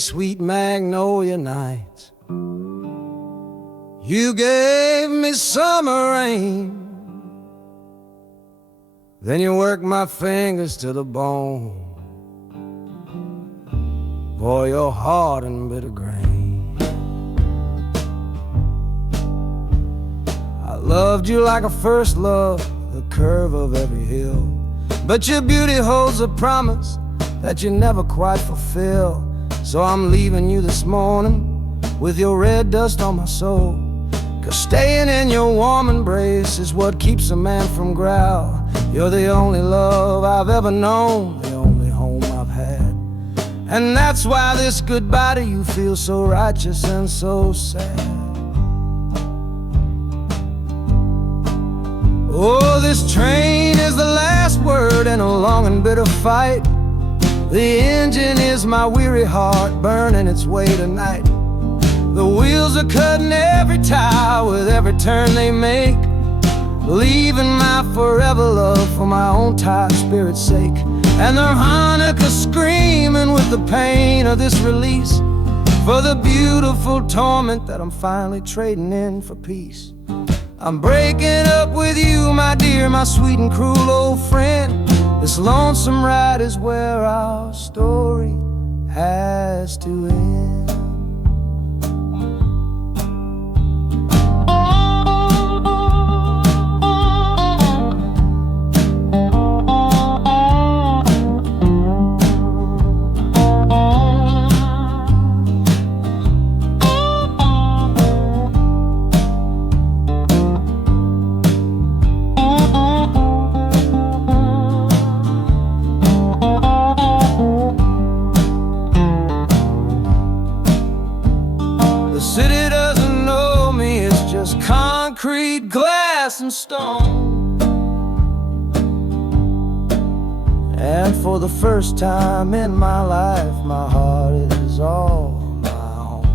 sweet magnolia nights. You gave me summer rain. Then you worked my fingers to the bone. Boy, you're hard and bitter grain. I loved you like a first love, the curve of every hill. But your beauty holds a promise that you never quite fulfill. So I'm leaving you this morning with your red dust on my soul. 'Cause staying in your warm embrace is what keeps a man from growl. You're the only love I've ever known, the only home I've had. And that's why this goodbye to you feels so righteous and so sad. Oh, this train is the last word in a long and bitter fight. The engine is my weary heart burning its way tonight. The wheels are cutting every tire with every turn they make, leaving my forever love for my own tired spirit's sake. And the harmonica screaming with the pain of this release, for the beautiful torment that I'm finally trading in for peace. I'm breaking up with you, my dear, my sweet and cruel old friend. This lonesome ride is where our story has to end. The city doesn't know me, it's just concrete, glass, and stone. And for the first time in my life, my heart is all my own.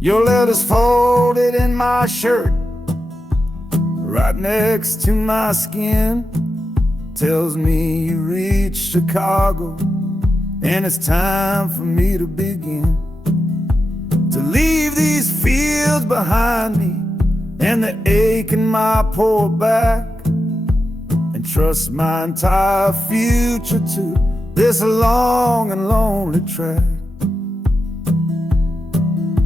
Your letter's folded in my shirt, right next to my skin. Tells me you reached Chicago, and it's time for me to begin. To leave these fields behind me, and the ache in my poor back, and trust my entire future to this long and lonely track.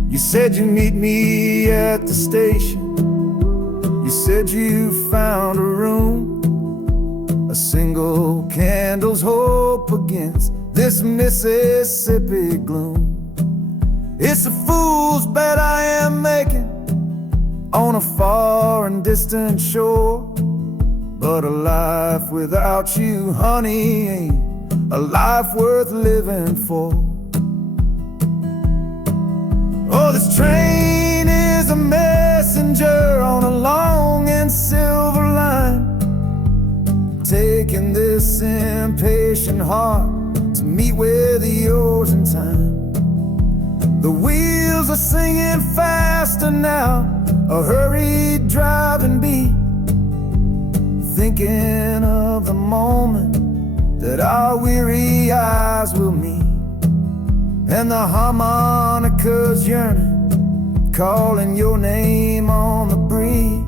You said you'd meet me at the station. You said you found a room, a single candle's hope against this Mississippi gloom. It's a fool's bet I am making on a far and distant shore, but a life without you, honey, ain't a life worth living for. Oh, this train is a messenger on a long and silver line, taking this impatient heart to meet with yours in time. The wheels are singing faster now, a hurried driving beat, thinking of the moment that our weary eyes will meet. And the harmonica's yearning, calling your name on the breeze.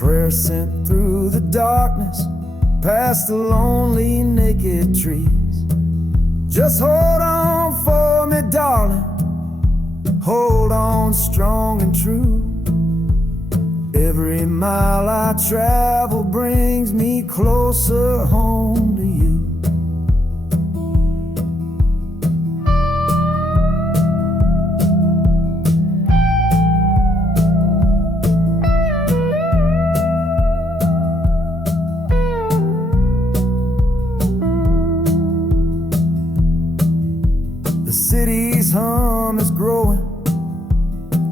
prayer sent through the darkness, past the lonely naked trees. Just hold on for me, darling, hold on strong and true. Every mile I travel brings me closer home to you. The city's hum is growing,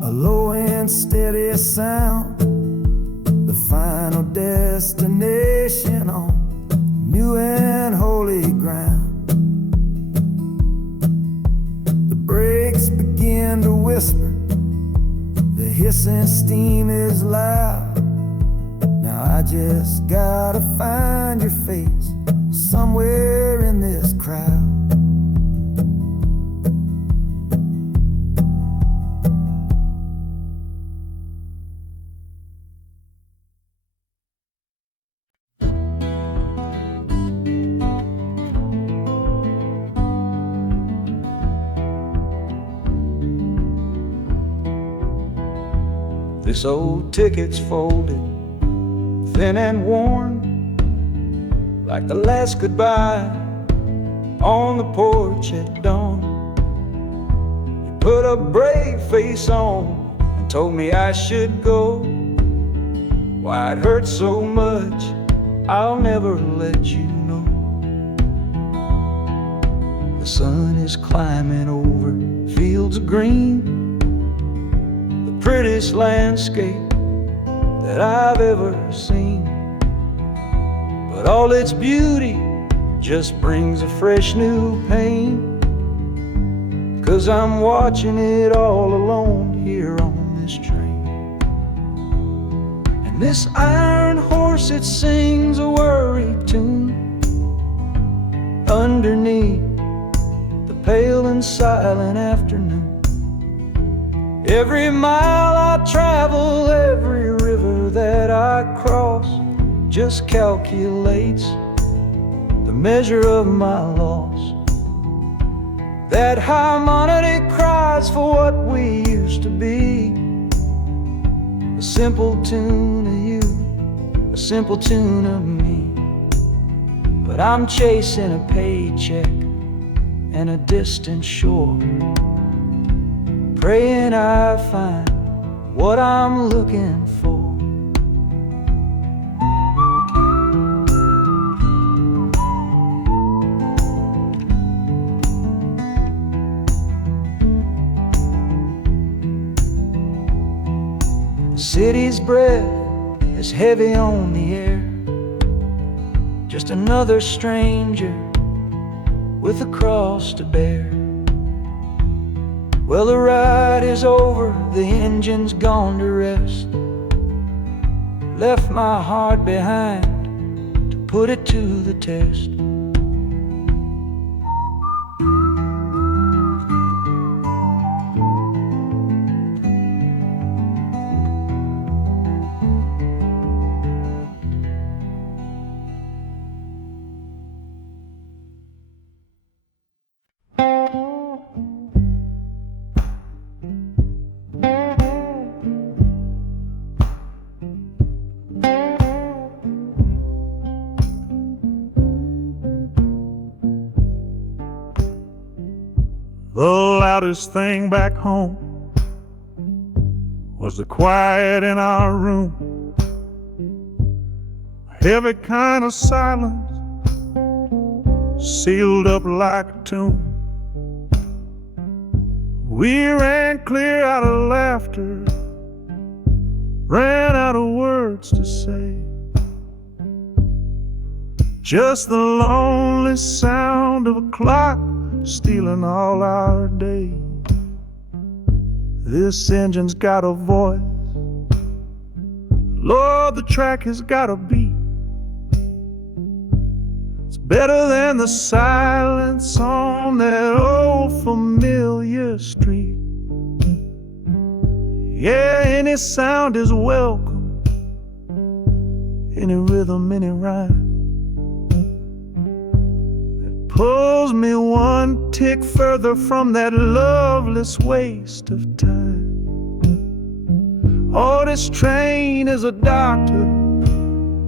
a low and steady sound. The final destination on new and holy ground. The brakes begin to whisper, the hissing steam is loud. Now I just gotta find your face somewhere in this crowd. This old ticket's folded, thin and worn, like the last goodbye on the porch at dawn. You put a brave face on and told me I should go. Why it hurts so much, I'll never let you know. The sun is climbing over fields of green, prettiest landscape that I've ever seen. But all its beauty just brings a fresh new pain, 'cause I'm watching it all alone here on this train. And this iron horse, it sings a worry tune underneath the pale and silent afternoon. Every mile I travel, every river that I cross, just calculates the measure of my loss. That harmony cries for what we used to be, a simple tune of you, a simple tune of me. But I'm chasing a paycheck and a distant shore, praying I find what I'm looking for. The city's breath is heavy on the air, just another stranger with a cross to bear. Well, the ride is over, the engine's gone to rest, left my heart behind to put it to the test. The loudest thing back home was the quiet in our room, a heavy kind of silence, sealed up like a tomb. We ran clear out of laughter, ran out of words to say, just the lonely sound of a clock stealing all our day. This engine's got a voice, Lord, the track has got a beat. It's better than the silence on that old familiar street. Yeah, any sound is welcome, any rhythm, any rhyme that pulls me one tick further from that loveless waste of time. Oh, this train is a doctor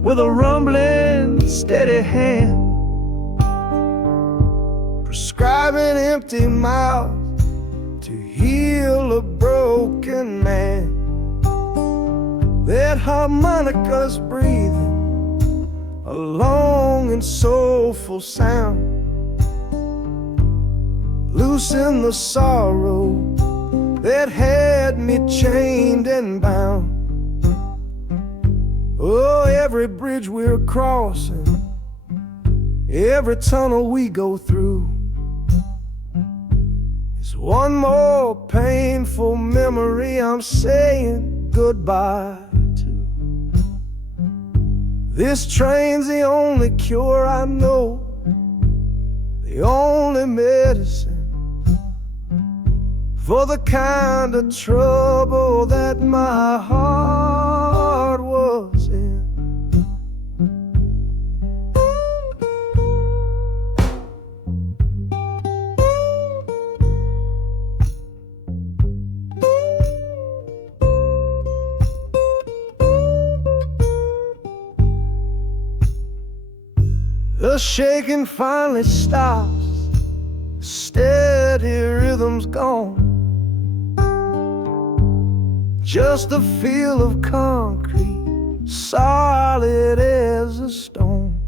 with a rumbling, steady hand, prescribing empty mouths to heal a broken man. That harmonica's breathing a long and soulful sound, loosen the sorrow that had me chained and bound. Oh, every bridge we're crossing, every tunnel we go through is one more painful memory I'm saying goodbye to. This train's the only cure I know, the only medicine for the kind of trouble that my heart was in. The shaking finally stops, the steady rhythm's gone. Just a feel of concrete, solid as a stone.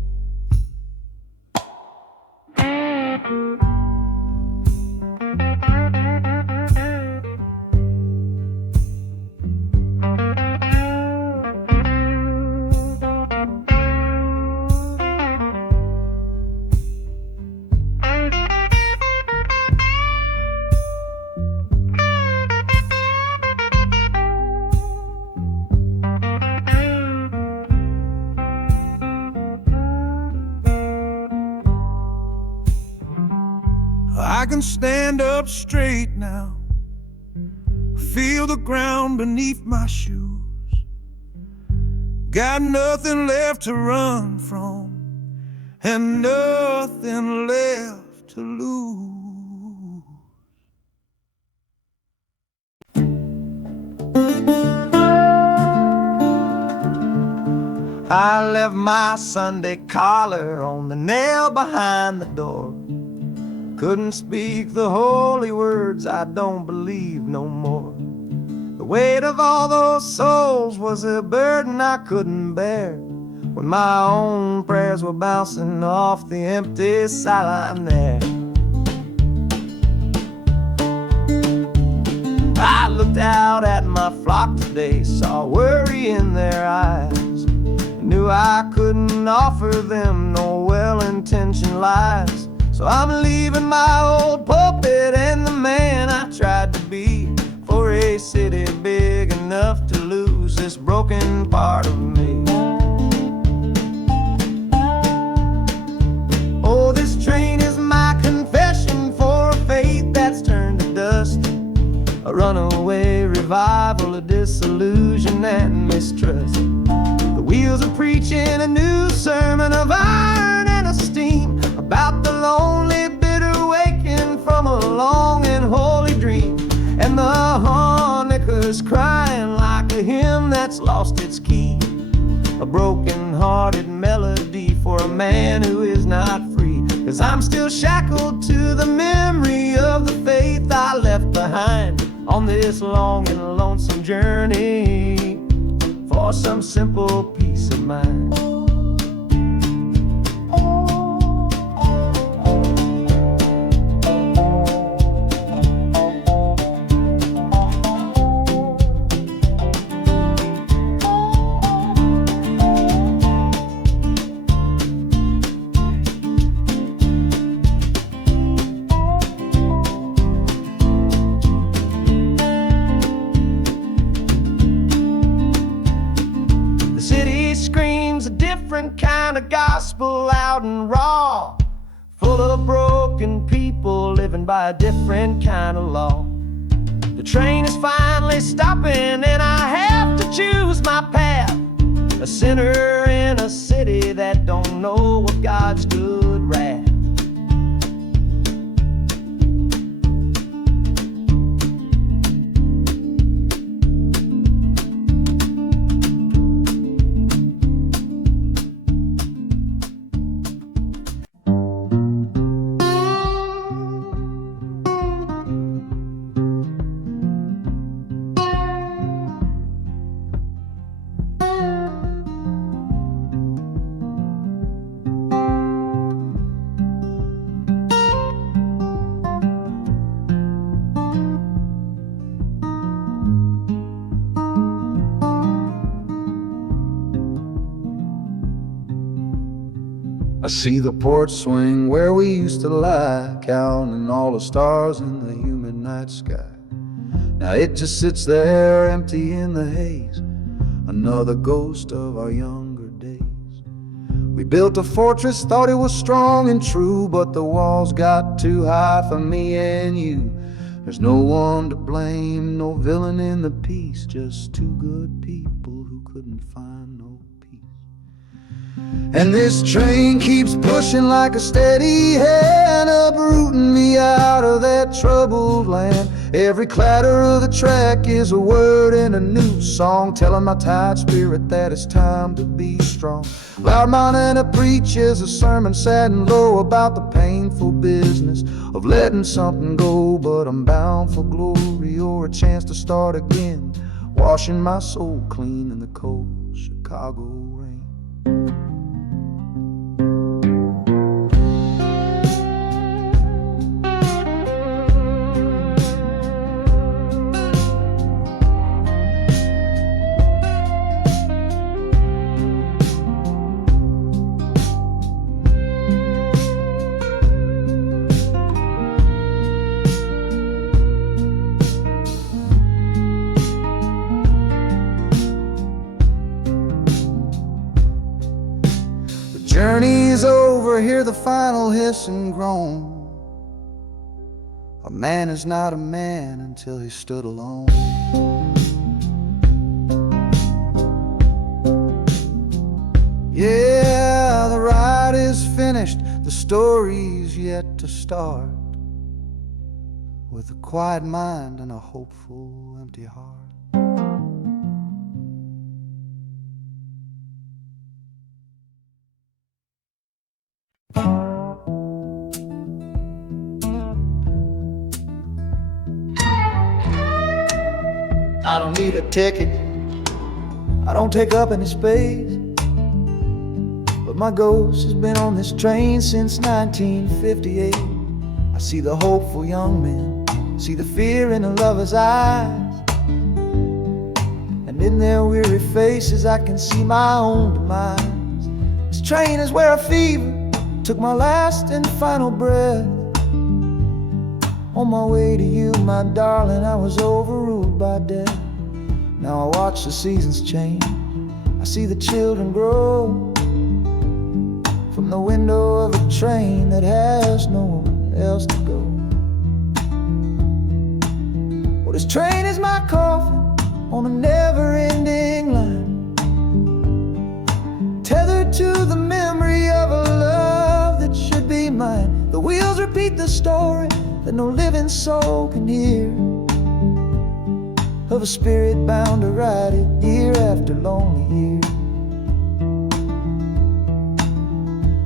I can stand up straight now, feel the ground beneath my shoes. Got nothing left to run from and nothing left to lose. I left my Sunday collar on the nail behind the door. Couldn't speak the holy words, I don't believe no more. The weight of all those souls was a burden I couldn't bear, when my own prayers were bouncing off the empty sideline there. I looked out at my flock today, saw worry in their eyes, knew I couldn't offer them no well-intentioned lies. So I'm leaving my old pulpit and the man I tried to be, for a city big enough to lose this broken part of me. Oh, this train is my confession for a faith that's turned to dust, a runaway revival of disillusion and mistrust. The wheels are preaching a new sermon of iron and of steam, about the lonely, bitter waking from a long and holy dream. And the harmonica's crying like a hymn that's lost its key, a broken-hearted melody for a man who is not free. 'Cause I'm still shackled to the memory of the faith I left behind on this long and lonesome journey for some simple peace of mind. Kind of gospel, loud and raw, full of broken people living by a different kind of law. The train is finally stopping and I have to choose my path. a sinner in a city that don't know what God's good wrath. I see the porch swing where we used to lie, counting all the stars in the humid night sky. Now it just sits there empty in the haze, another ghost of our younger days. We built a fortress, thought it was strong and true, but the walls got too high for me and you. There's no one to blame, no villain in the piece, just two good people who couldn't find no peace. And this train keeps pushing like a steady hand, uprooting me out of that troubled land. Every clatter of the track is a word in a new song, telling my tired spirit that it's time to be strong. Loud Montana preaches a sermon sad and low about the painful business of letting something go, but I'm bound for glory or a chance to start again, washing my soul clean in the cold Chicago rain. Journey's over, hear the final hiss and groan. A man is not a man until he stood alone. Yeah, the ride is finished, the story's yet to start, with a quiet mind and a hopeful empty heart. I don't need a ticket, I don't take up any space, but my ghost has been on this train since 1958. I see the hopeful young men, see the fear in the lovers' eyes, and in their weary faces I can see my own demise. This train is where a fever took my last and final breath. On my way to you, my darling, I was overruled by death. Now I watch the seasons change, I see the children grow, from the window of a train that has nowhere else to go. Well, this train is my coffin on a never-ending line, tethered to the memory of a love that should be mine. The wheels repeat the story that no living soul can hear, of a spirit bound to ride it year after lonely year.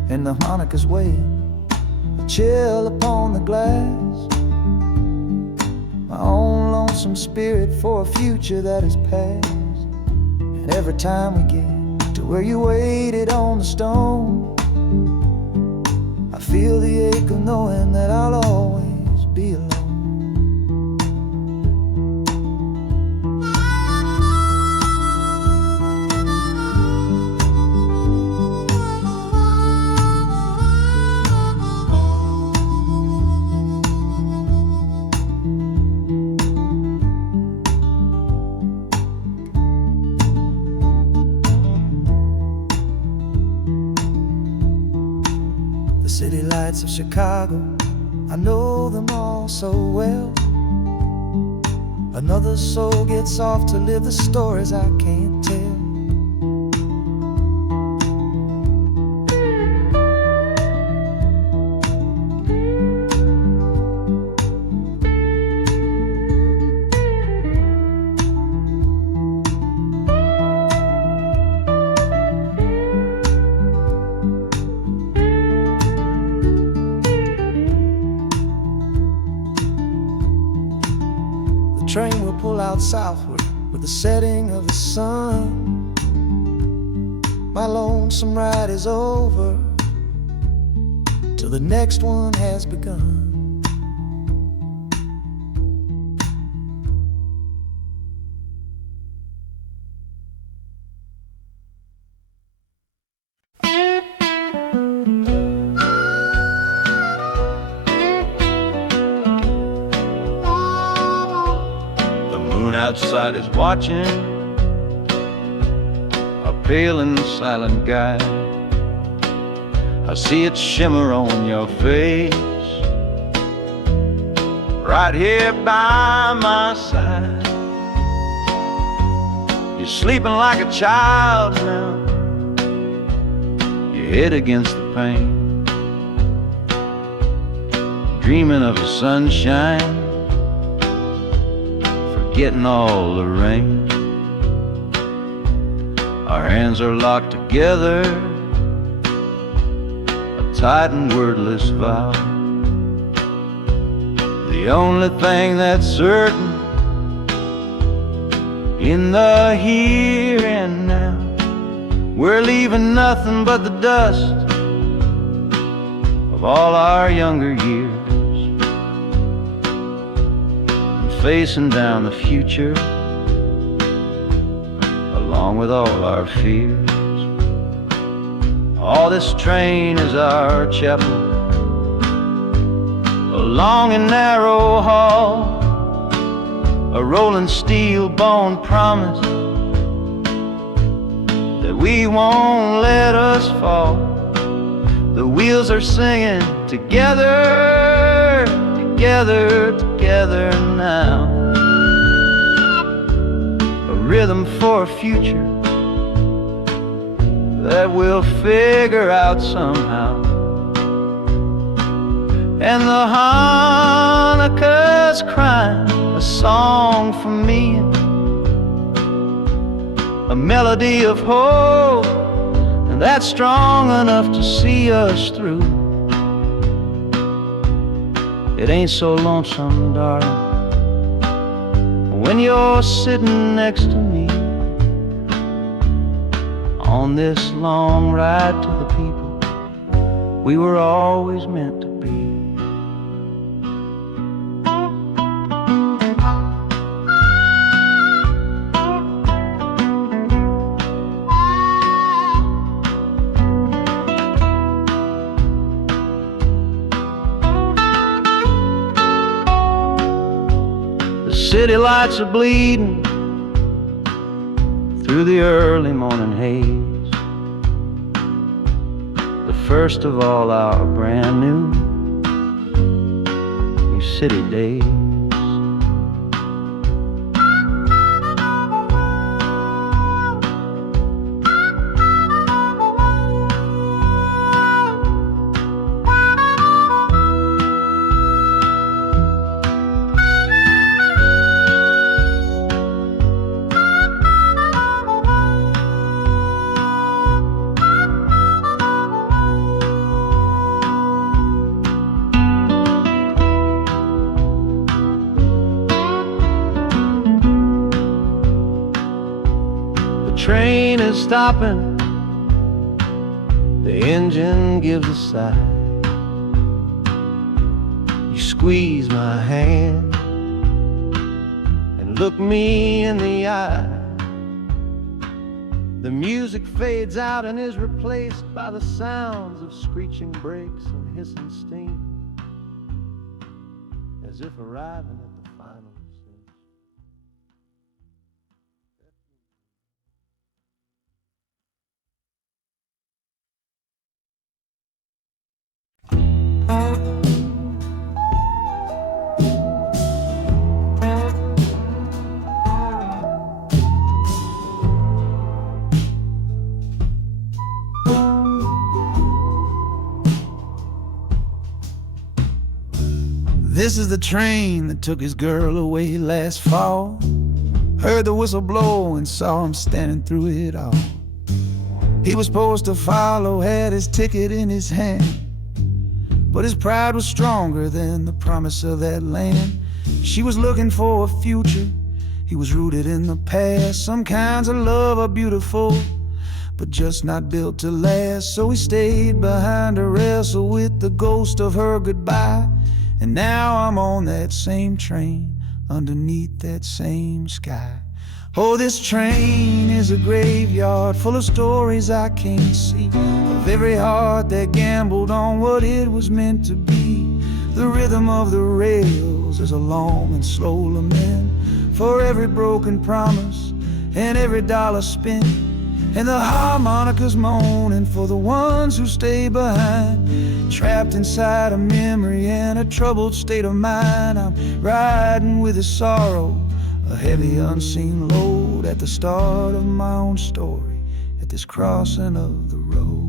And the harmonicas wail, a chill upon the glass, my own lonesome spirit for a future that is past. And every time we get to where you waited on the stone, I feel the ache of knowing that I'll always be alone. The city lights of Chicago, I know them all so well. Another soul gets off to live the stories I can't tell. train will pull out southward with the setting of the sun. My lonesome ride is over till the next one has begun. Outside is watching, a pale and silent guy. I see it shimmer on your face, right here by my side. You're sleeping like a child now, your head against the pane, dreaming of the sunshine, getting all the rain. Our hands are locked together, a tight and wordless vow. The only thing that's certain in the here and now, we're leaving nothing but the dust of all our younger years, facing down the future along with all our fears. Oh, this train is our chapel, a long and narrow hall, a rolling steel bone promise that we won't let us fall. The wheels are singing together, together, together now. A rhythm for a future that we'll figure out somehow. And the Hanukkah's crying a song for me, a melody of hope, and that's strong enough to see us through. It ain't so lonesome, darling, when you're sitting next to me on this long ride to the people we were always meant to be. City lights are bleeding through the early morning haze, the first of all our brand new city days. Train is stopping, the engine gives a sigh. You squeeze my hand and look me in the eye. The music fades out and is replaced by the sounds of screeching brakes and hissing steam, as if arriving at the final. This is the train that took his girl away last fall. Heard the whistle blow and saw him standing through it all. He was supposed to follow, had his ticket in his hand, but his pride was stronger than the promise of that land. She was looking for a future, he was rooted in the past. Some kinds of love are beautiful, but just not built to last. So he stayed behind to wrestle with the ghost of her goodbye. And now I'm on that same train, underneath that same sky. Oh, this train is a graveyard full of stories I can't see, of every heart that gambled on what it was meant to be. The rhythm of the rails is a long and slow lament for every broken promise and every dollar spent, and the harmonicas moaning for the ones who stay behind, trapped inside a memory and a troubled state of mind. I'm riding with a sorrow, a heavy unseen load, at the start of my own story, at this crossing of the road.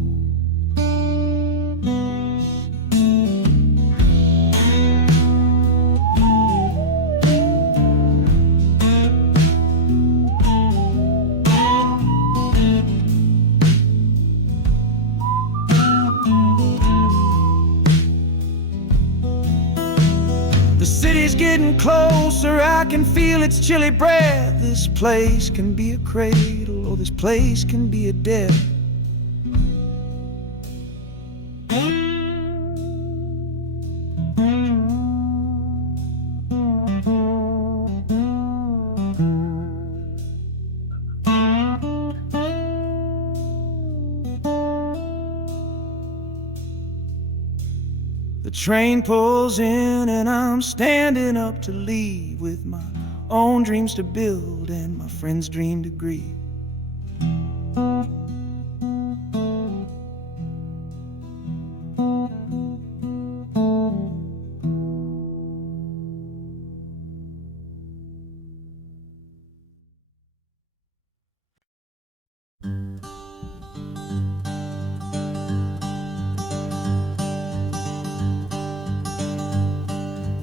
The city's getting closer, I can feel its chilly breath. This place can be a cradle, or this place can be a death. The train pulls in and I'm standing up to leave, with my own dreams to build and my friend's dream to grieve.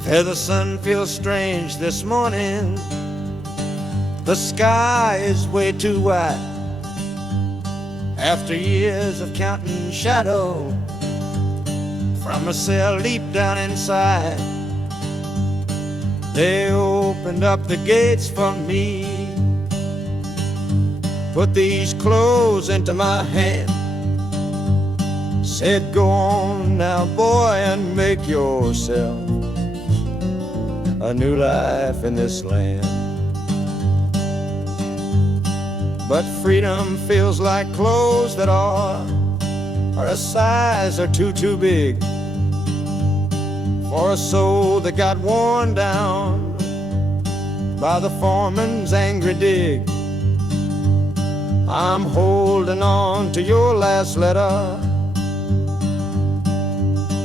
The sun feels strange this morning. The sky is way too wide. After years of counting shadow from a cell deep down inside, they opened up the gates for me, put these clothes into my hand, said, "Go on now, boy, and make yourself a new life in this land." But freedom feels like clothes that are a size or two big for a soul that got worn down by the foreman's angry dig. I'm holding on to your last letter,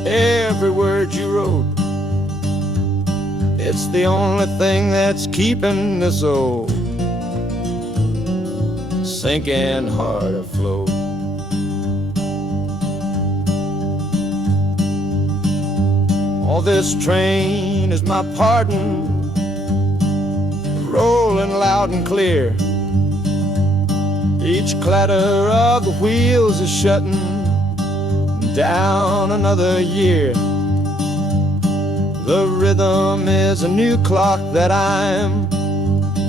every word you wrote. It's the only thing that's keeping this old sinking heart afloat. Oh, this train is my pardon, rolling loud and clear. Each clatter of the wheels is shutting down another year. The rhythm is a new clock that I'm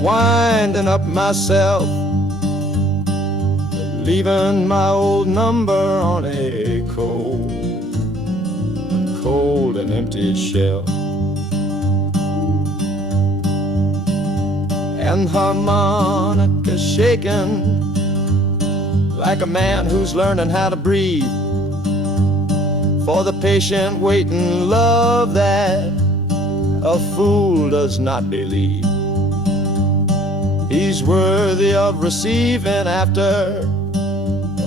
winding up myself, leaving my old number on a cold and empty shelf. And harmonica shaking like a man who's learning how to breathe, for the patient waiting love that a fool does not believe. He's worthy of receiving after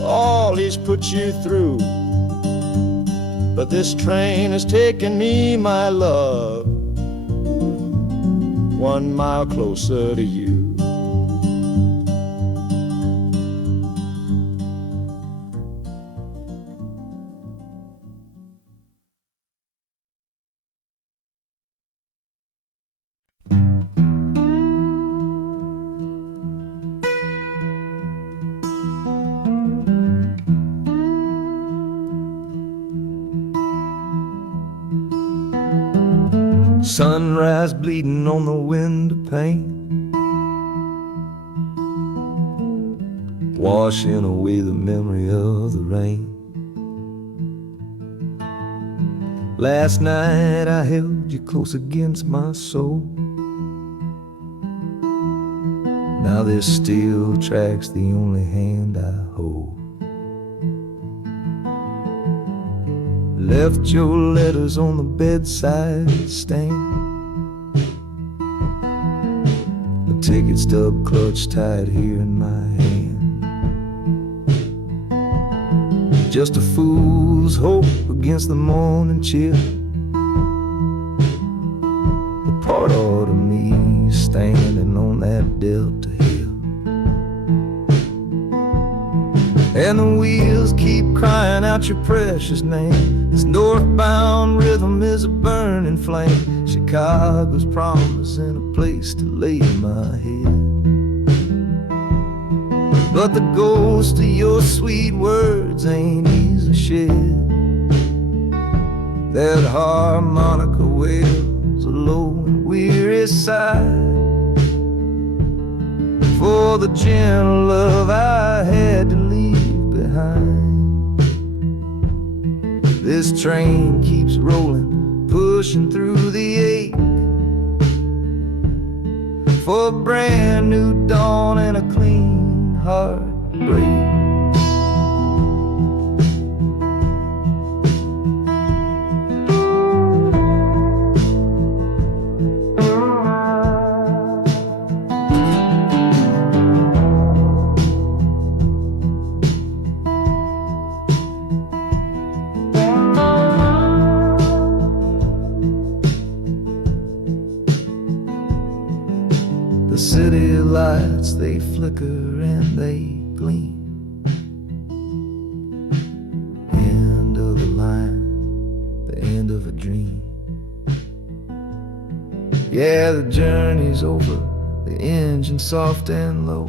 all he's put you through. But this train has taken me, my love, 1 mile closer to you. Sunrise bleeding on the window pane, washing away the memory of the rain. Last night I held you close against my soul. Now this steel track's the only hand I hold. Left your letters on the bedside stand, a ticket stub clutched tight here in my hand. Just a fool's hope against the morning chill, the part of me standing on that Delta hill. And the wheels keep crying out your precious name. This northbound rhythm is a burning flame. Chicago's promising a place to lay my head. But the ghost of your sweet words ain't easy to shed. That harmonica wails a low and weary sigh for the gentle love I had to leave behind. This train keeps rolling, pushing through the ache, for a brand new dawn and a clean heartbreak. The city lights, they flicker and they gleam. End of the line, the end of a dream. Yeah, the journey's over, the engine soft and low.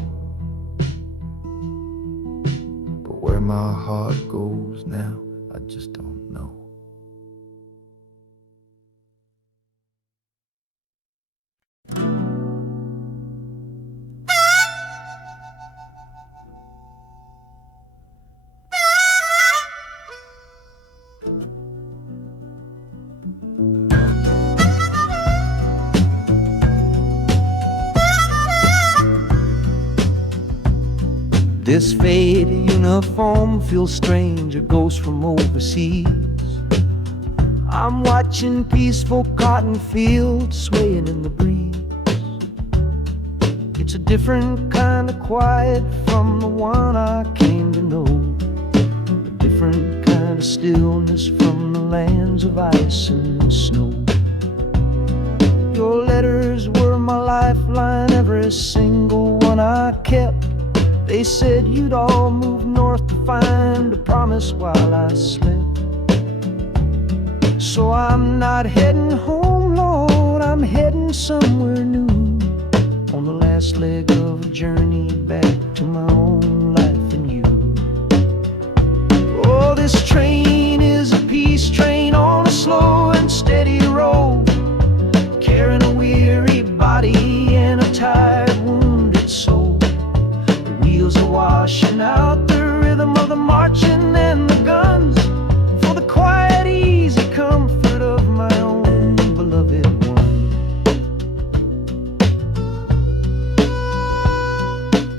But where my heart goes now, I just don't know. This faded uniform feels strange, a ghost from overseas. I'm watching peaceful cotton fields swaying in the breeze. It's a different kind of quiet from the one I came to know, a different kind of stillness from the lands of ice and snow. Your letters were my lifeline, every single one I kept. They said you'd all move north to find a promise while I slept. So I'm not heading home, Lord, I'm heading somewhere new, on the last leg of a journey back to my own life and you. Oh, this train is a peace train on a slow and steady road, carrying a weary body and a tired, wounded soul. The wheels are washing out the rhythm of the marching and the guns, for the quiet, easy comfort of my own beloved one.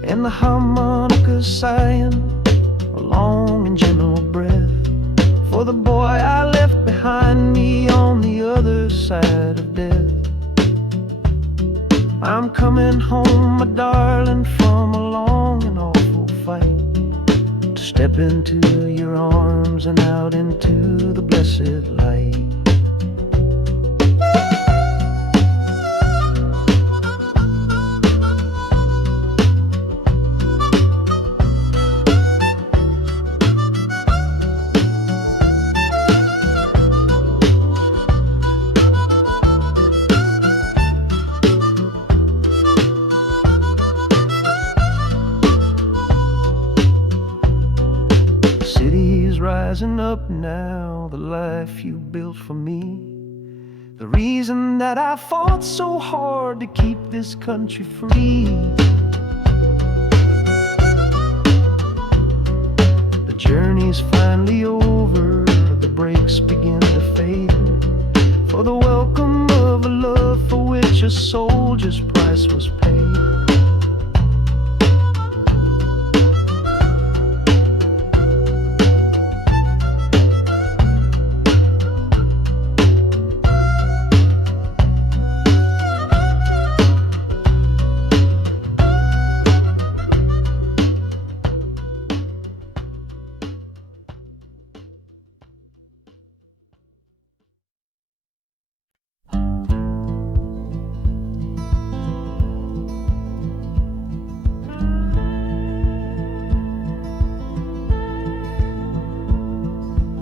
And the harmonica's sighing a long and gentle breath for the boy I left behind me on the other side of death. I'm coming home, my darling, from a long and awful fight, to step into your arms and out into the blessed light. Rising up now, the life you built for me, the reason that I fought so hard to keep this country free. The journey's finally over, the brakes begin to fade, for the welcome of a love for which a soldier's price was paid.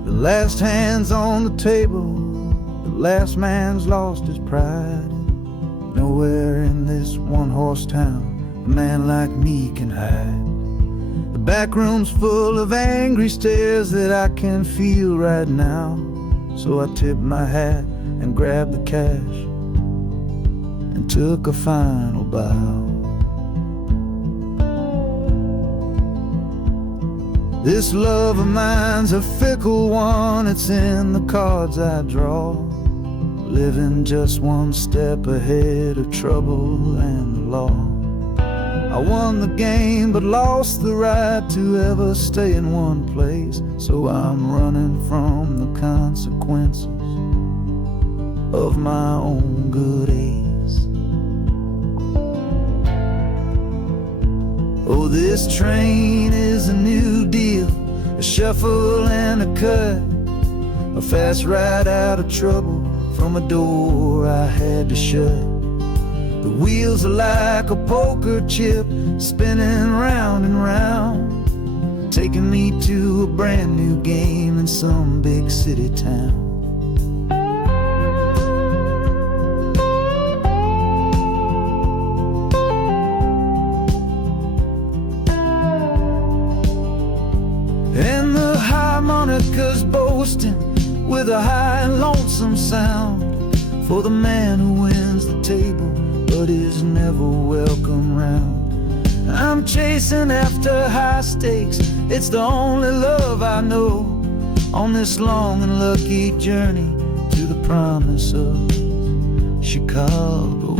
The last hand's on the table, the last man's lost his pride. Nowhere in this one-horse town a man like me can hide. The back room's full of angry stares that I can feel right now. So I tipped my hat and grabbed the cash and took a final bow. This love of mine's a fickle one, it's in the cards I draw. Living just one step ahead of trouble and the law. I won the game but lost the right to ever stay in one place. So I'm running from the consequences of my own good ace. Oh, this train is a new deal, a shuffle and a cut, a fast ride out of trouble from a door I had to shut. The wheels are like a poker chip, spinning round and round, taking me to a brand new game in some big city town. And the harmonica's boasting with a high and lonesome sound for the man who wins the table but is never welcome round. I'm chasing after high stakes, it's the only love I know on this long and lucky journey to the promise of Chicago.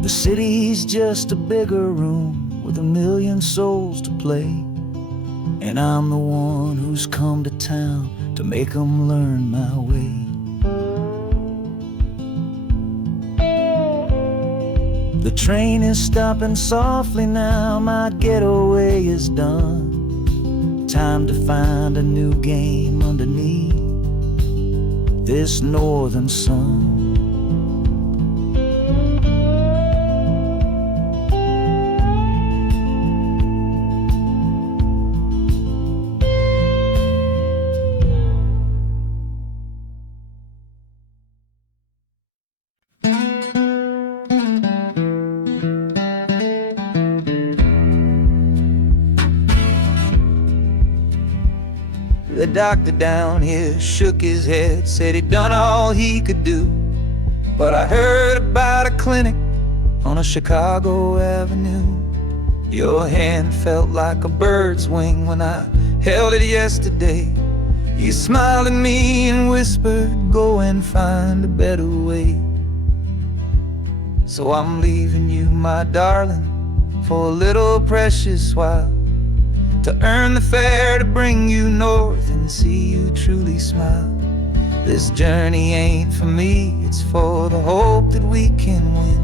The city's just a bigger room with a million souls to play, and I'm the one who's come to town to make them learn my way. The train is stopping softly now, my getaway is done. Time to find a new game underneath this northern sun. The doctor down here shook his head, said he'd done all he could do. But I heard about a clinic on a Chicago avenue. Your hand felt like a bird's wing when I held it yesterday. You smiled at me and whispered, go and find a better way. So I'm leaving you, my darling, for a little precious while, to earn the fare to bring you north and see you truly smile. This journey ain't for me, it's for the hope that we can win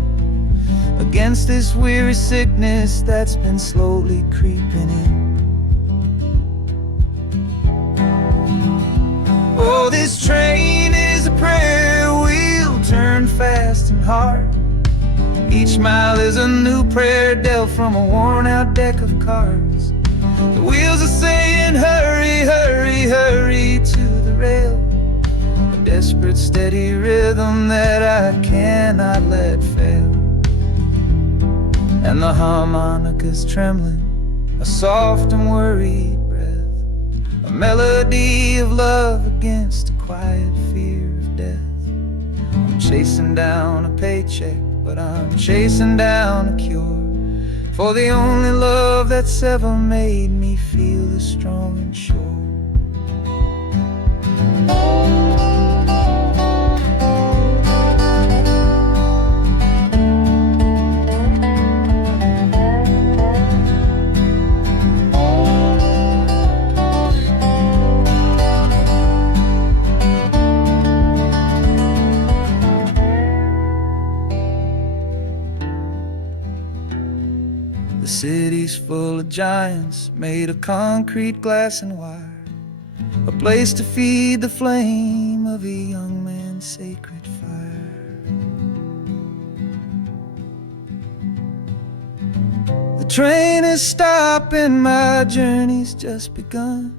against this weary sickness that's been slowly creeping in. Oh, this train is a prayer wheel, turn fast smile is a new prayer dealt from a worn-out deck of cards. The wheels are saying, hurry, hurry, hurry to the rail. A desperate, steady rhythm that I cannot let fail. And the harmonica's trembling, a soft and worried breath, a melody of love against a quiet fear of death. I'm chasing down a paycheck, but I'm chasing down a cure for the only love that's ever made me feel this strong and sure. The city's full of giants made of concrete, glass, and wire, a place to feed the flame of a young man's sacred fire. The train is stopping, my journey's just begun.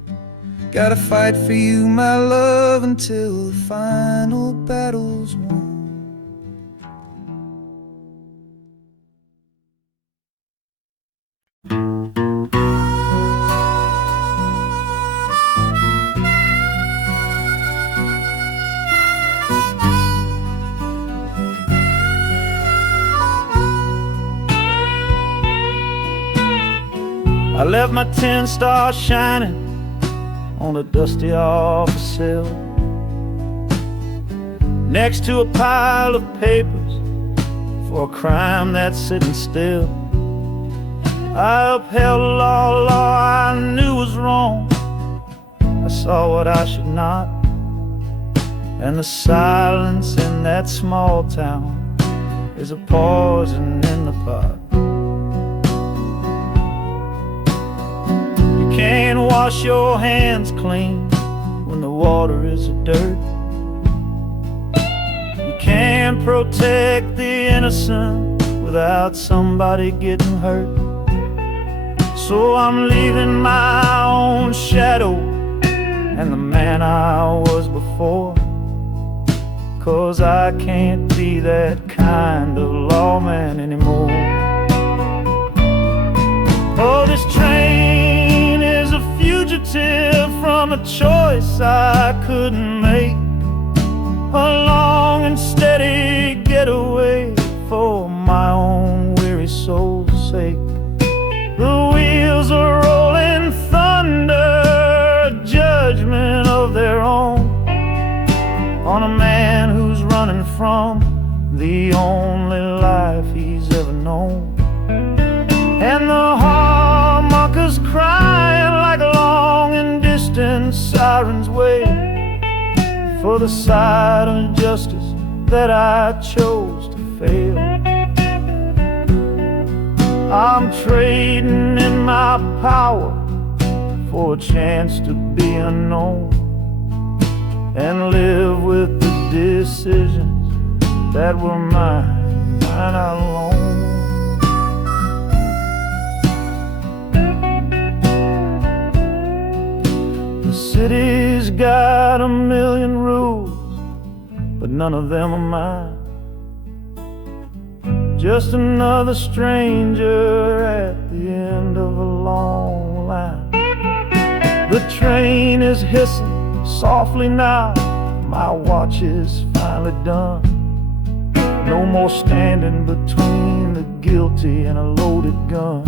Gotta fight for you, my love, until the final battle's won. I left my 10 stars shining on a dusty office sill, next to a pile of papers for a crime that's sitting still. I upheld a law I knew was wrong. I saw what I should not, and the silence in that small town is a poison in the pot. You can't wash your hands clean when the water is dirt. You can't protect the innocent without somebody getting hurt. So I'm leaving my own shadow and the man I was before, 'cause I can't be that kind of lawman anymore. Oh, this train is a fugitive from a choice I couldn't make, a long and steady getaway for my own weary soul's sake. The wheels are rolling thunder, a judgment of their own, on a man who's running from the only life he's ever known. And the harmonika's crying like long and distant sirens wait for the side of justice that I chose to fail. I'm trading in my power for a chance to be unknown and live with the decisions that were mine alone. The city's got a million rules, but none of them are mine. Just another stranger at the end of a long line. The train is hissing softly now, my watch is finally done. No more standing between the guilty and a loaded gun.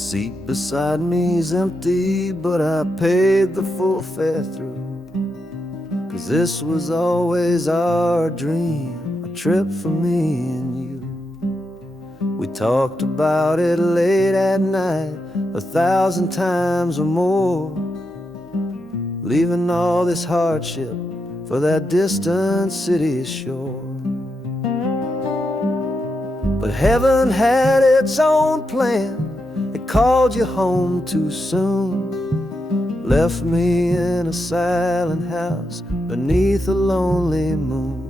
seat beside me's empty, but I paid the full fare through. 'Cause this was always our dream, a trip for me and you. We talked about it late at night, 1,000 times or more, leaving all this hardship for that distant city shore. But heaven had its own plan. It called you home too soon, left me in a silent house beneath a lonely moon.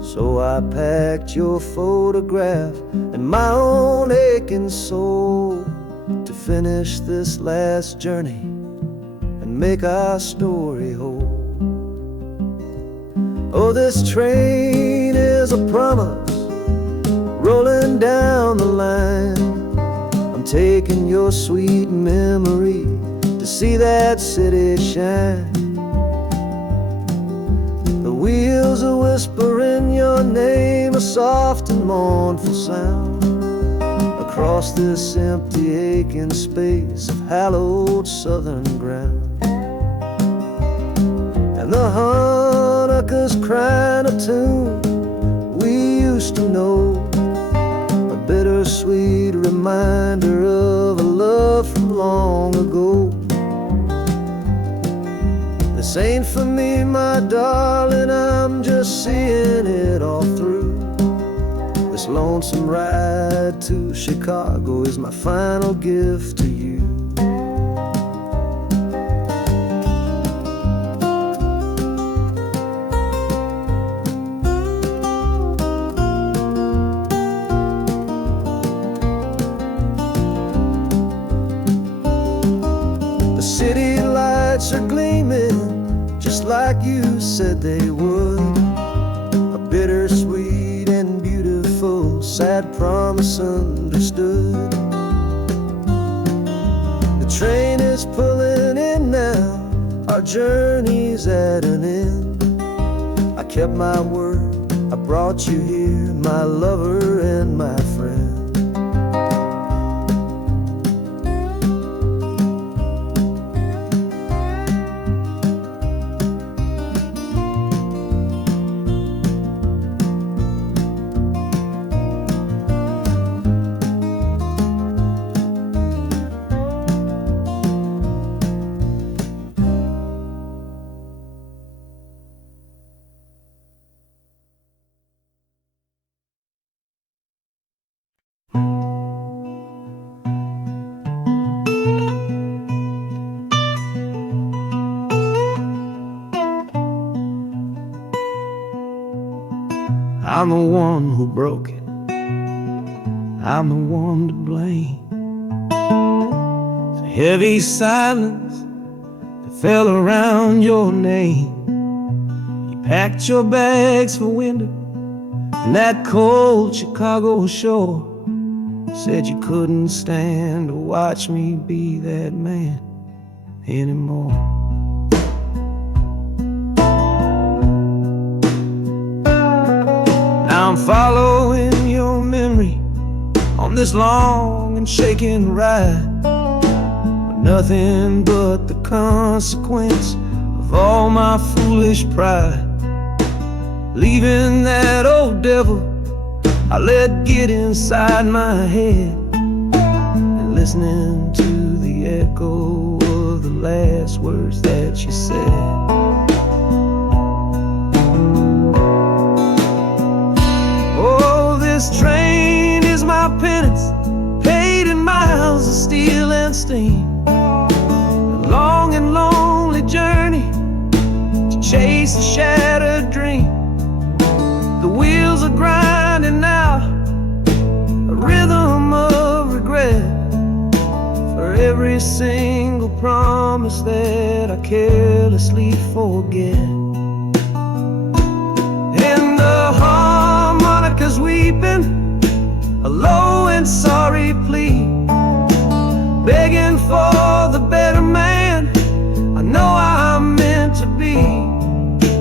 So I packed your photograph and my own aching soul to finish this last journey and make our story whole. Oh, this train is a promise rolling down the line. I'm taking your sweet memory to see that city shine. The wheels are whispering your name, a soft and mournful sound, across this empty aching space of hallowed southern ground. And the Hanukkah's crying a tune we used to know, a bittersweet reminder of a love from long ago. This ain't for me, my darling, I'm just seeing it all through. This lonesome ride to Chicago is my final gift to you. The city lights are gleaming just like you said they would, a bittersweet and beautiful sad promise understood. The train is pulling in now, our journey's at an end. I kept my word, I brought you here, my lover and my friend. I'm the one who broke it, I'm the one to blame. The heavy silence that fell around your name. You packed your bags for winter in that cold Chicago shore. Said you couldn't stand to watch me be that man anymore. I'm following your memory on this long and shaking ride, but nothing but the consequence of all my foolish pride. Leaving that old devil I let get inside my head, and listening to the echo of the last words that you said. This train is my penance, paid in miles of steel and steam. A long and lonely journey to chase a shattered dream. The wheels are grinding out a rhythm of regret for every single promise that I carelessly forget. And the harmonica's weeping a low and sorry plea, begging for the better man I know I'm meant to be.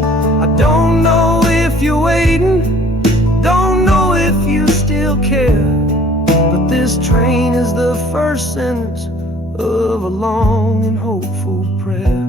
I don't know if you're waiting, don't know if you still care, but this This train is the first sentence of a long and hopeful prayer.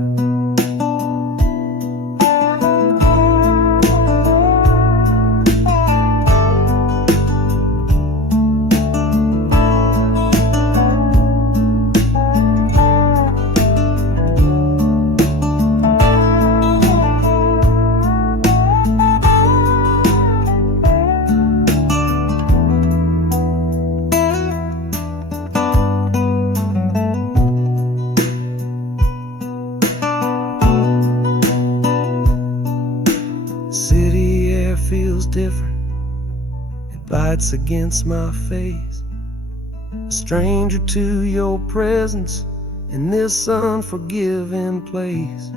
City air feels different, it bites against my face. A stranger to your presence in this unforgiving place.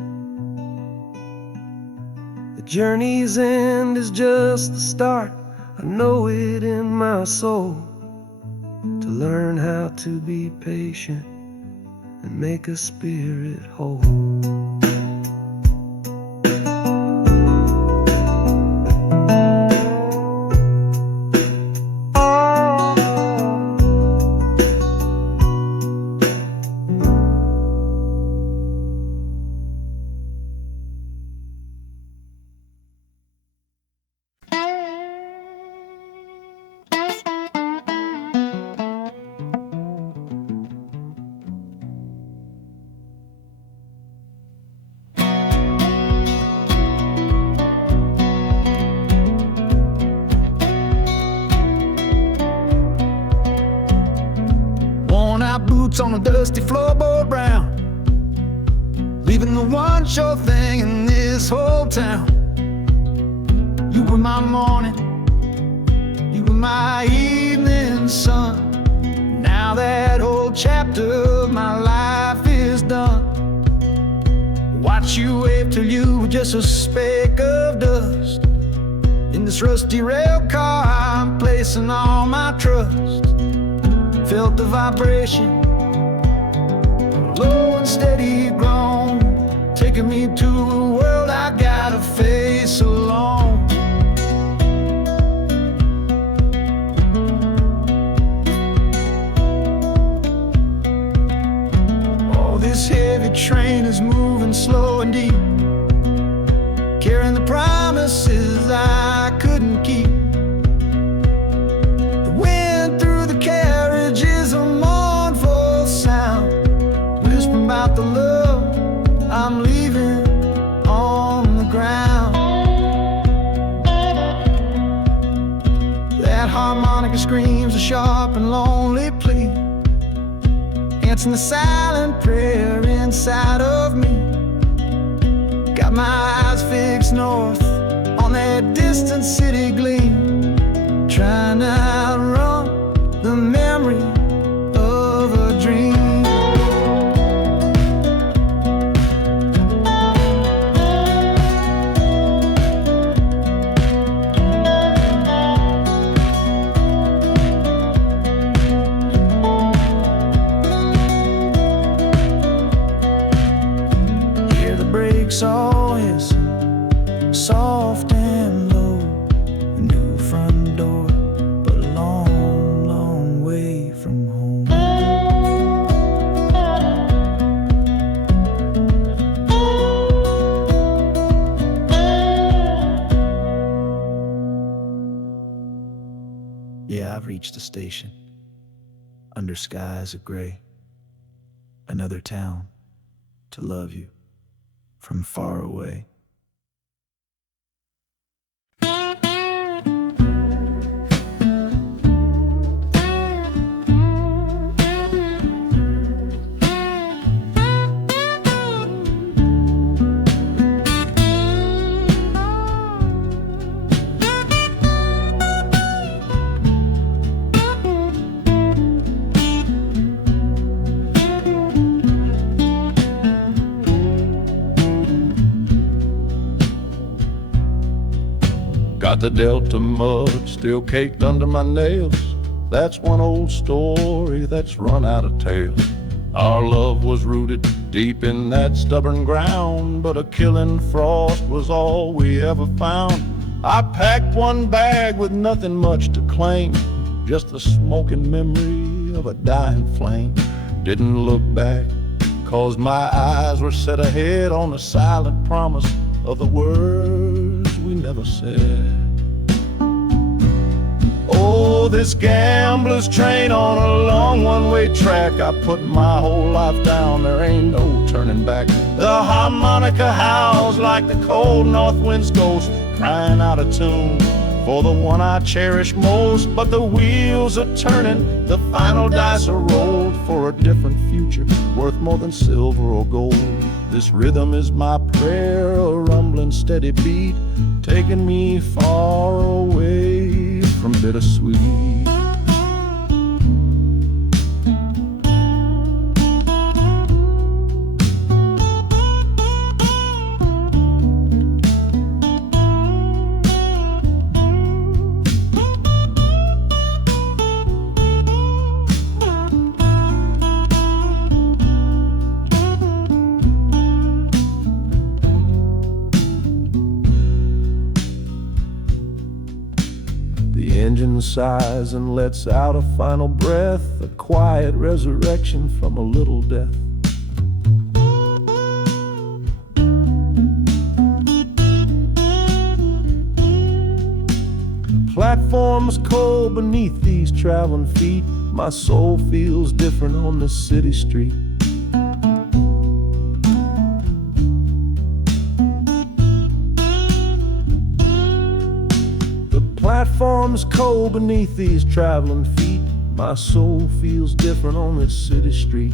The journey's end is just the start, I know it in my soul. To learn how to be patient and make a spirit whole. Boots on a dusty floorboard round, leaving the one sure thing in this whole town. You were my morning, you were my evening sun. Now that whole chapter of my life is done. Watch you wave till you were just a speck of dust. In this rusty rail car I'm placing all my trust. Felt the vibration, low and steady grown, taking me to a world I gotta face alone. Oh, this heavy train is moving slow and deep, carrying the promises I couldn't keep. The wind through the carriage is a mournful sound, whispering about the love I'm leaving on the ground. That harmonica screams a sharp and lonely plea, answering the silent prayer inside of me. Got my eyes fixed north on that distant city gleam, trying to outrun the memory of a dream. Hear the brakes all hiss, soft and low. A new front door, but a long, long way from home. Yeah, I've reached the station, under skies of gray. Another town to love you from far away. Got the Delta mud still caked under my nails. That's one old story that's run out of tales. Our love was rooted deep in that stubborn ground, but a killing frost was all we ever found. I packed one bag with nothing much to claim, just the smoking memory of a dying flame. Didn't look back, 'cause my eyes were set ahead on the silent promise of the words we never said. Oh, this gambler's train on a long one-way track. I put my whole life down, there ain't no turning back. The harmonica howls like the cold north wind's ghost, crying out a tune for the one I cherish most. But the wheels are turning, the final dice are rolled for a different future, worth more than silver or gold. This rhythm is my prayer, a rumbling steady beat, taking me far away from bittersweet. The engine sighs and lets out a final breath, a quiet resurrection from a little death. The platform's cold beneath these traveling feet. My soul feels different on this city street. Platform's cold beneath these traveling feet. My soul feels different on this city street.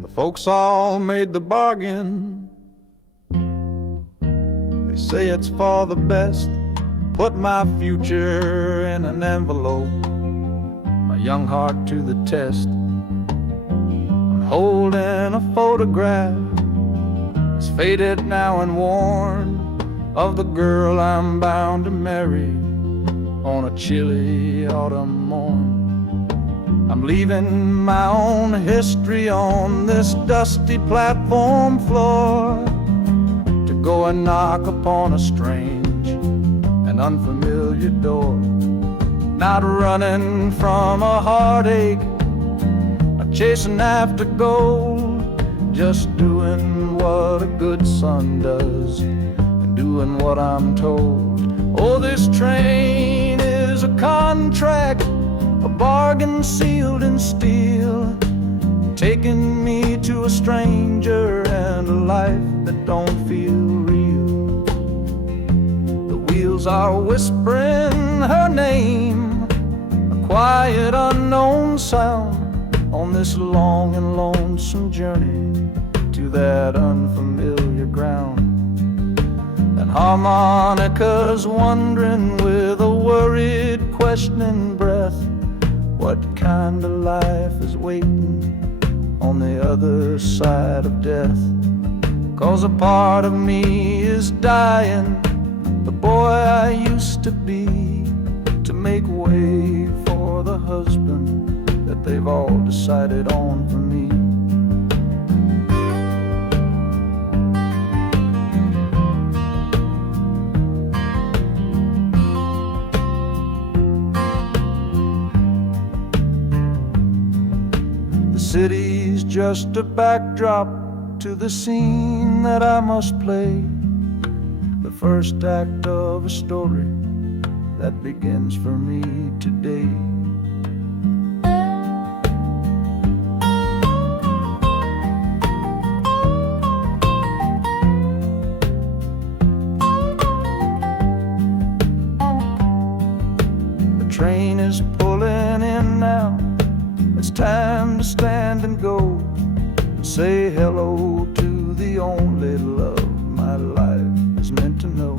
The folks all made the bargain. They say it's for the best. Put my future in an envelope, my young heart to the test. I'm holding a photograph, it's faded now and worn, of the girl I'm bound to marry on a chilly autumn morn. I'm leaving my own history on this dusty platform floor to go and knock upon a strange and unfamiliar door. Not running from a heartache, not chasing after gold, just doing what a good son does and doing what I'm told. Oh, this train is a contract, a bargain sealed in steel, taking me to a stranger and a life that don't feel real. The wheels are whispering her name, a quiet unknown sound, on this long and lonesome journey to that unfamiliar ground. And harmonica's wondering with a worried, questioning breath, what kind of life is waiting on the other side of death? 'Cause a part of me is dying, the boy I used to be, to make way for the husband that they've all decided on for me. The city's just a backdrop to the scene that I must play, the first act of a story that begins for me today. train is pulling in now. It's time to stand and go, and say hello to the only love my life is meant to know.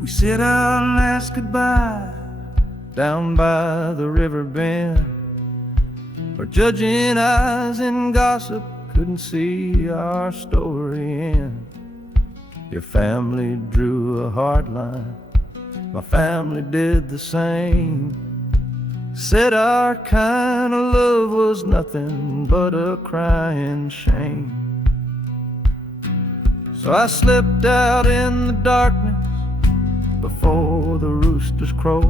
We said our last goodbye down by the river bend, where judging eyes and gossip couldn't see our story end. Your family drew a hard line, my family did the same. Said our kind of love was nothing but a crying shame. So I slipped out in the darkness before the roosters crow,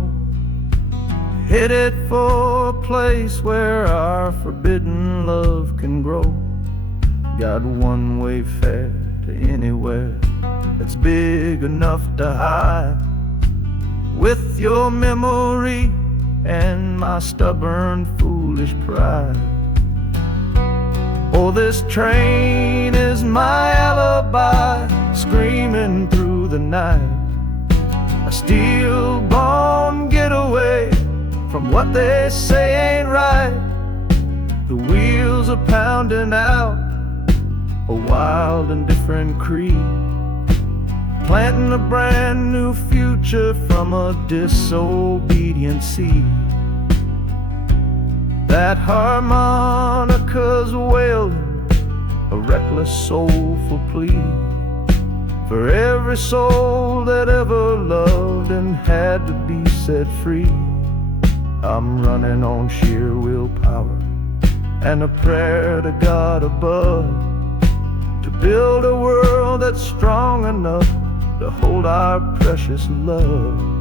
headed for a place where our forbidden love can grow. Got one-way fare to anywhere that's big enough to hide, with your memory and my stubborn, foolish pride. Oh, this train is my alibi, screaming through the night. A steel-born getaway from what they say ain't right. The wheels are pounding out a wild and different creed, planting a brand new future from a disobedient seed. That harmonica's wailing a reckless, soulful plea for every soul that ever loved and had to be set free. I'm running on sheer willpower and a prayer to God above, to build a world that's strong enough to hold our precious love.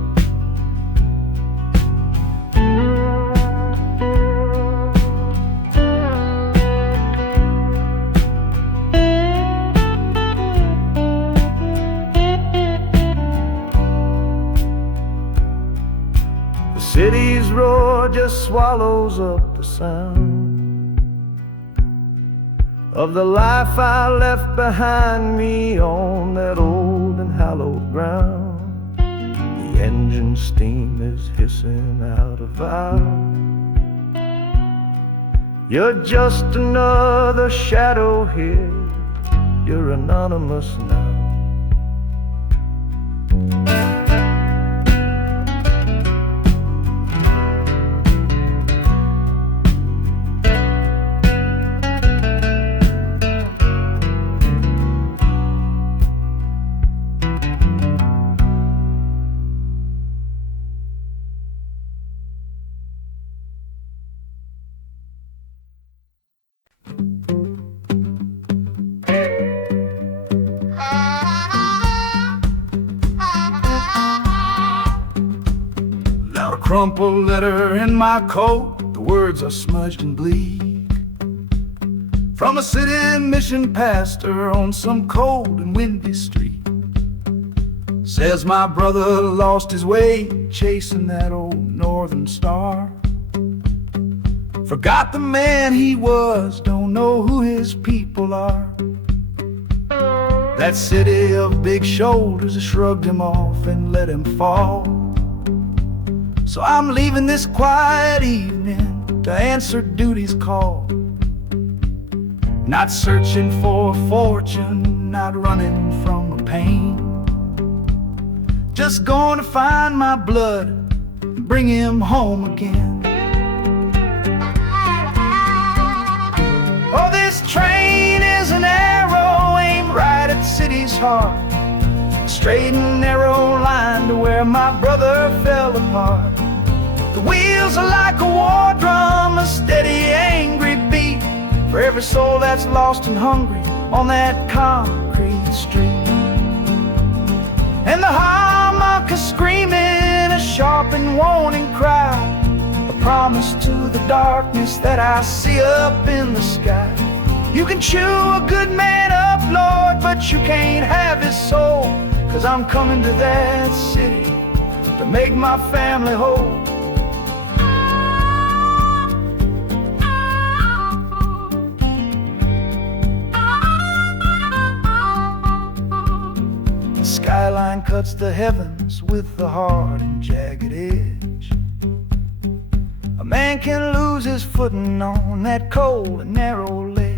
The city's roar just swallows up the sound of the life I left behind me on that old and hallowed ground. The engine steam is hissing out of valve. You're just another shadow here, you're anonymous now. Crumpled letter in my coat, the words are smudged and bleak, from a city mission pastor on some cold and windy street. Says my brother lost his way chasing that old northern star, forgot the man he was, don't know who his people are. That city of big shoulders has shrugged him off and let him fall. So I'm leaving this quiet evening to answer duty's call. Not searching for a fortune, not running from a pain, just going to find my blood and bring him home again. Oh, this train is an arrow aimed right at the city's heart, a straight and narrow line to where my brother fell apart. The wheels are like a war drum, a steady, angry beat for every soul that's lost and hungry on that concrete street. And the harmonica screaming a sharp and warning cry, a promise to the darkness that I see up in the sky. You can chew a good man up, Lord, but you can't have his soul, 'cause 'cause I'm coming to that city to make my family whole. The skyline cuts the heavens with the hard and jagged edge. A man can lose his footing on that cold and narrow ledge.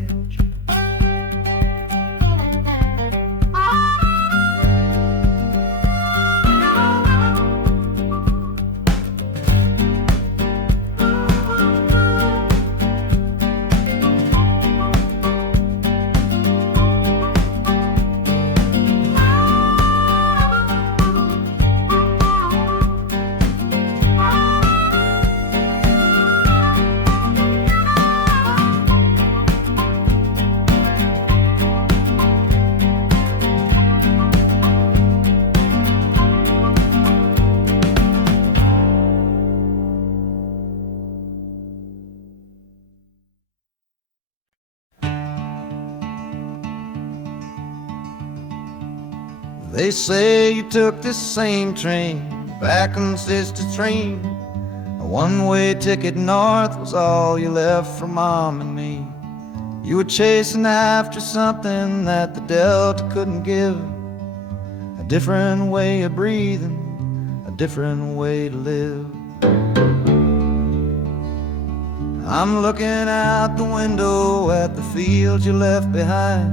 They say you took this same train back on Sister Train. A one-way ticket north was all you left for Mom and me. You were chasing after something that the Delta couldn't give. A different way of breathing, a different way to live. I'm looking out the window at the fields you left behind,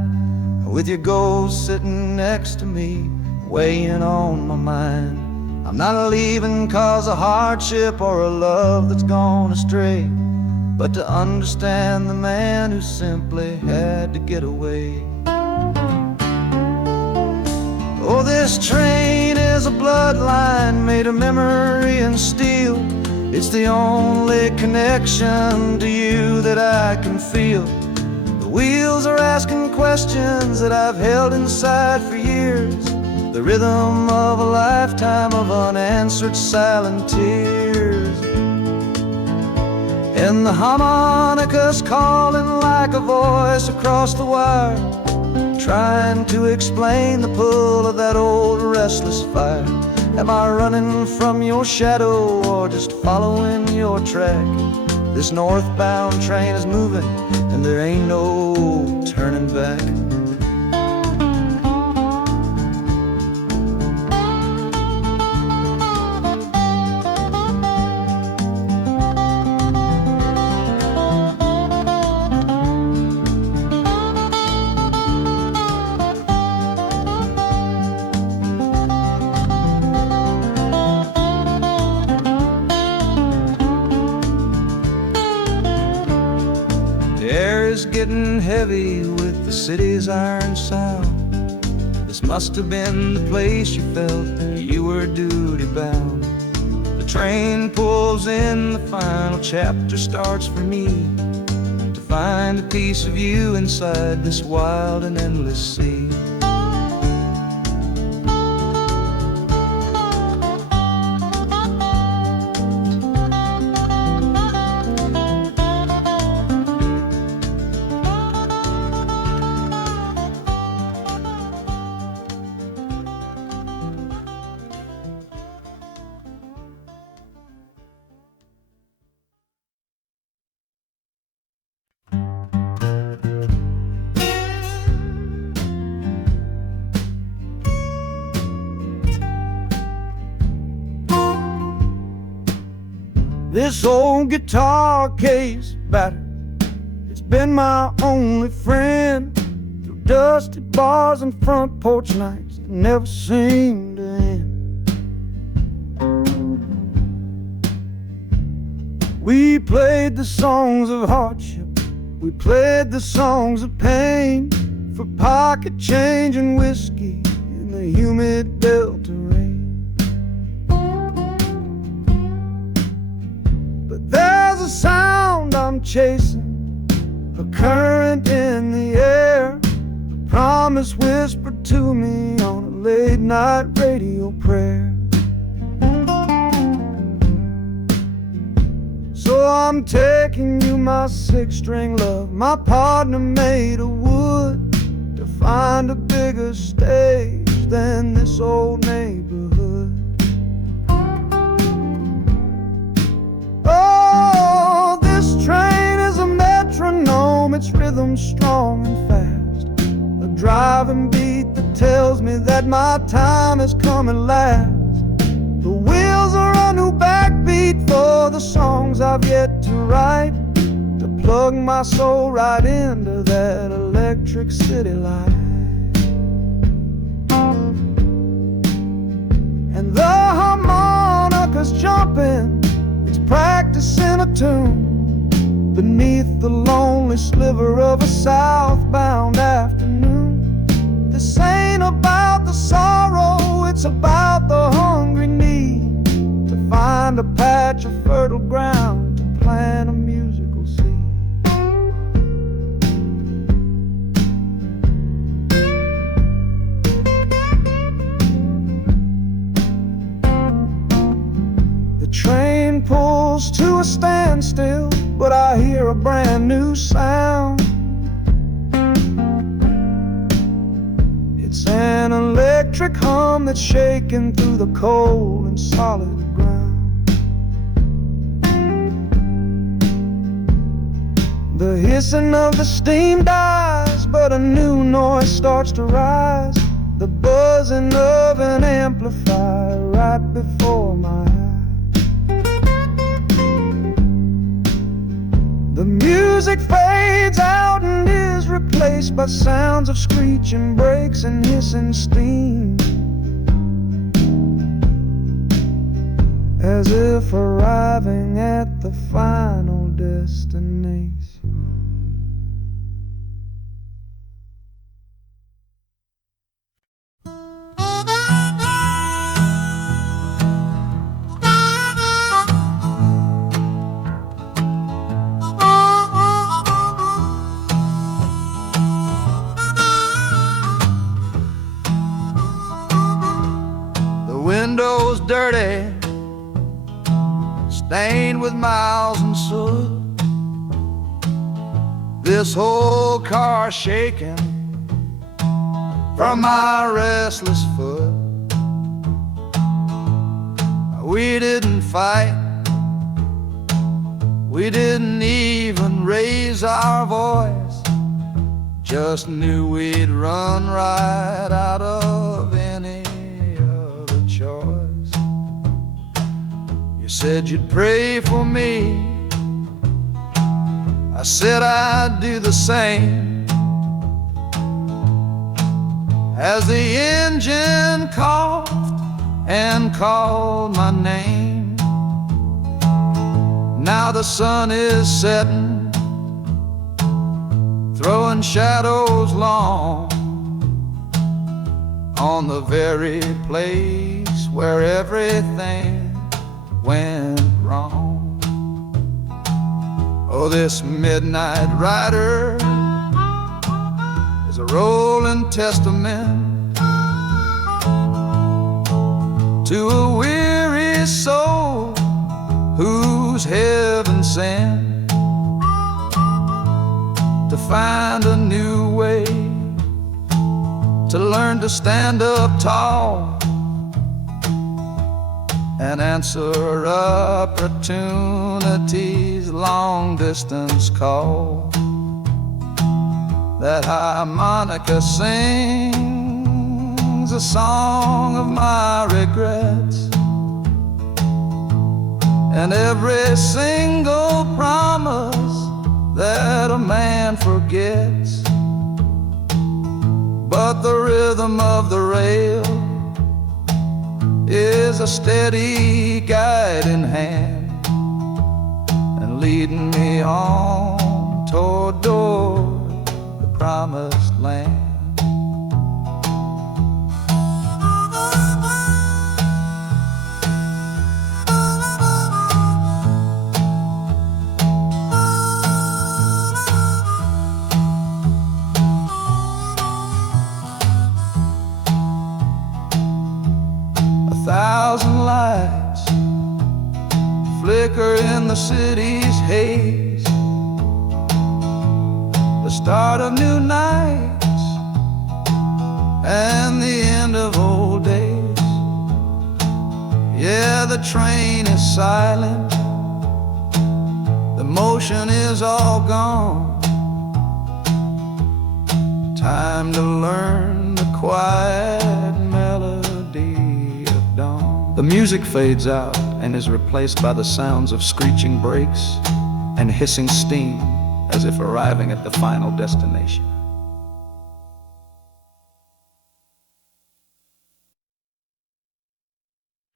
with your ghost sitting next to me, weighing on my mind. I'm not leaving 'cause of hardship or a love that's gone astray, but to understand the man who simply had to get away. Oh, this train is a bloodline made of memory and steel. It's the only connection to you that I can feel. The wheels are asking questions that I've held inside for years, the rhythm of a lifetime of unanswered silent tears. And the harmonica's calling like a voice across the wire, trying to explain the pull of that old restless fire. Am I running from your shadow or just following your track? This northbound train is moving and there ain't no turning back. Getting heavy with the city's iron sound. This must have been the place you felt you were duty bound. The train pulls in, the final chapter starts for me, to find a piece of you inside this wild and endless sea. This old guitar case battered, it's been my only friend. Through dusty bars and front porch nights that never seemed to end. We played the songs of hardship, we played the songs of pain, for pocket change and whiskey in the humid Delta rain. There's a sound I'm chasing, a current in the air, a promise whispered to me on a late night radio prayer. So I'm taking you, my six-string love, my partner made of wood, to find a bigger stage worse than this old neighborhood. Oh, this train is a metronome, its rhythm strong and fast, a driving beat that tells me that my time has come at last. The wheels are a new backbeat for the songs I've yet to write, to plug my soul right into that electric city light. And the harmonica's jumping, it's practicing a tune beneath the lonely sliver of a southbound afternoon. This ain't about the sorrow, it's about the hungry need to find a patch of fertile ground to plant a musical seed. The train pulls to a standstill, but I hear a brand new sound. It's an electric hum that's shaking through the cold and solid ground. The hissing of the steam dies, but a new noise starts to rise, the buzzing of an amplifier right before my eyes. The music fades out and is replaced by sounds of screeching brakes and hissing steam, as if arriving at the final destination. Windows dirty, stained with miles and soot. This whole car shaking from my restless foot. We didn't fight, we didn't even raise our voice, just knew we'd run right out of any choice. You said you'd pray for me, I said I'd do the same. As the engine coughed and called my name, now the sun is setting, throwing shadows long on the very place where everything went wrong. Oh, this midnight rider is a rolling testament to a weary soul whose heaven sent to find a new way, to learn to stand up tall and answer opportunity's long-distance call. That harmonica sings a song of my regrets, and every single promise that a man forgets. But the rhythm of the rail is a steady guiding hand, and leading me on toward the promised land. Thousand lights flicker in the city's haze, the start of new nights and the end of the train is silent, the motion is all gone. Time to learn the quiet melody of dawn. The music fades out and is replaced by the sounds of screeching brakes and hissing steam, as if arriving at the final destination.